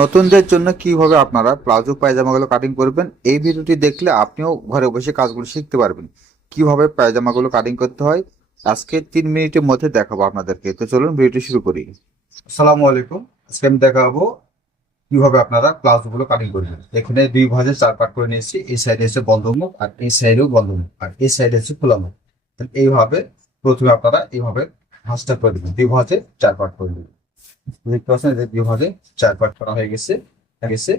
নতুনদের জন্য কীভাবে আপনারা প্লাজো পায়জামাগুলো কাটিং করবেন, এই ভিডিওটি দেখলে আপনিও ঘরে বসে কাজগুলো শিখতে পারবেন। কীভাবে পায়জামাগুলো কাটিং করতে হয়, আজকে তিন মিনিটের মধ্যে দেখাবো আপনাদেরকে। তো চলুন ভিডিওটি শুরু করি। আসসালামু আলাইকুম। আজকে আমি দেখাবো কীভাবে আপনারা প্লাজো গুলো কাটিং করবেন। এখানে দুই ভাঁজে চার পাট করে নিয়েছি। এই সাইডে হচ্ছে বন্ধ মুখ আর এই সাইডেও বন্ধ মুখ আর এই সাইডে হচ্ছে খোলা মুখ এইভাবে প্রথমে আপনারা এইভাবে ভাঁজটা করে দেবেন দুই ভাঁজে চার পাট করে দেবেন দেখতে পাচ্ছেন দুই চার পাট করা হয়ে গেছে গেছে।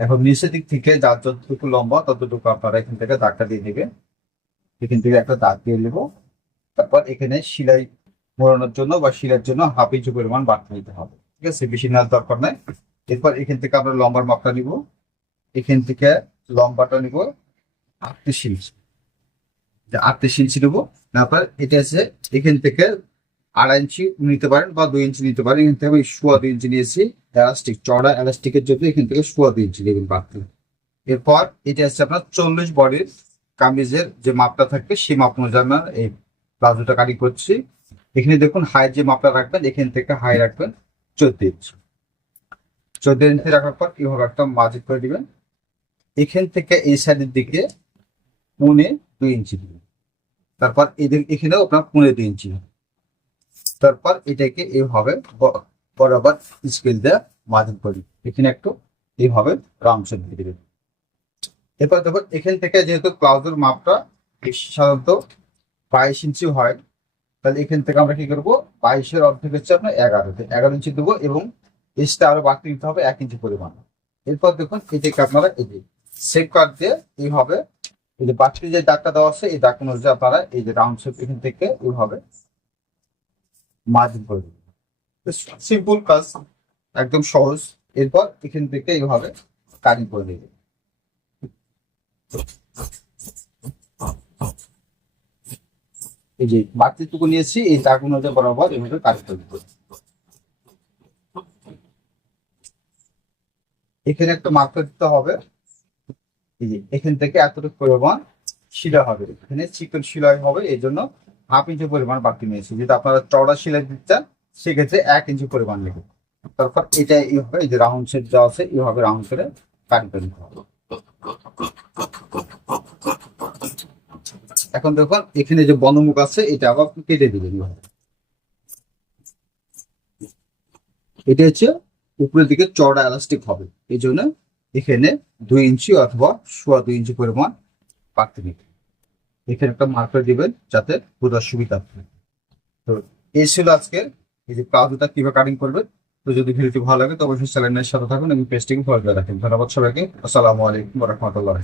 এখন নিচের দিক থেকে যার যতটুকু লম্বা, ততটুকু আপনারা এখান থেকে দাগটা দিয়ে নেবেন। এখান থেকে একটা দাগ দিয়ে নেব। তারপর এখানে সেলাই মোড়ানোর জন্য বা শিলার জন্য হাফ ইঞ্চি পরিমাণ বাড়তে নিতে হবে। ঠিক আছে? বেশি নেওয়ার দরকার নাই। এরপর এখান থেকে আমরা লম্বার মাপটা নিব। এখান থেকে লম্বাটা নিব আটত্রিশ ইঞ্চি। আটত্রিশ ইঞ্চি নেব। তারপর এটা আছে এখান থেকে আড়াই ইঞ্চি নিতে পারেন বা দুই ইঞ্চি নিতে পারেন। এখান থেকে আমি সোয়া দুই ইঞ্চি নিয়েছি। এলাস্টিক চড়া এলাস্টিকের জন্য এখান থেকে সোয়া দুই ইঞ্চি নেবেন বাড়তে এরপর এটা আছে আপনার চল্লিশ বডির কামিজের যে মাপটা থাকবে, সেই মাপ অনুযায়ী আমরা এই প্লাজোটা কাটিং করছি। এখানে দেখুন হাই যে মাপটা রাখবেন, এখান থেকে হাই রাখবেন চোদ্দ ইঞ্চি। চোদ্দ ইঞ্চি রাখার পর এইভাবে একটা মার্জিন করে দিবেন? এখান থেকে এই সাইডের দিকে পুনে দুই ইঞ্চি দিবেন। তারপর এখানেও আপনার পুনে দুই ইঞ্চি তারপর এটাকে এইভাবে বরাবর স্কেল দিয়ে মার্জিন করি। এখানে একটু এইভাবে রাউন্ড দিয়ে দিবেন। এরপর দেখুন, এখান থেকে যেহেতু প্লাজোর মাপটা সাধারণত বাইশ ইঞ্চি হয়, তাহলে এখান থেকে আমরা কি করব? বাইশের অর্ধেক হচ্ছে আপনার এগারোতে। এগারো ইঞ্চি দেবো এবং এসটা আরও বাড়তে দিতে হবে এক ইঞ্চি পরিমাণ। এরপর দেখুন, এটাকে আপনারা এই যে সেভ কাট দিয়ে এইভাবে এই যে বাকি যে দাগটা দেওয়া আছে, এই দাগ অনুযায়ী আপনারা এই যে রাউন্ড শেপ এখান থেকে এইভাবে মার্জিন করে দেবেন সিম্পল কাজ, একদম সহজ। এরপর এখান থেকে এইভাবে কাটিং করে দেবেন এই যে বাড়তিটুকু নিয়েছি, এই দাগ অনুযায়ী বরাবর এভাবে কাজ করে দেবো এখানে একটা মাপটা দিতে হবে। এই যে এখান থেকে এতটুকু পরিমাণ শিলা হবে। এখানে চিকন শিলাই হবে এই জন্য হাফ ইঞ্চি পরিমাণ বাড়তি নিয়েছি। যদি আপনারা চড়া শিলাই দিতে চান, সেক্ষেত্রে এক ইঞ্চি পরিমাণ নেবেন তারপর এটা এইভাবে, এই যে রাউন্ড শেপ যা আছে, এইভাবে রাউন্ড করে কাট করে নিতে হবে। এখন দেখুন, এখানে যে বনমুখ আছে, এটা আবার কেটে দিবেন। এটা হচ্ছে উপরের দিকে চড়া এলাস্টিক হবে। এই জন্য এখানে দুই ইঞ্চি অথবা সোয়া দুই ইঞ্চি পরিমাণ পাকতে দিবেন এখানে একটা মার্কার দিবেন যাতে বোঝার সুবিধা হয়। তো এই ছিল আজকের। এই যে প্লাজোটা কীভাবে কাটিং করবেন, তো যদি ভিডিওটি ভালো লাগে তো অবশ্যই চ্যানেলের সাথে থাকুন এবং পেস্টিং ফলো রাখেন। ধন্যবাদ সবাইকে। আসসালামু আলাইকুম রহমতুল্লাহ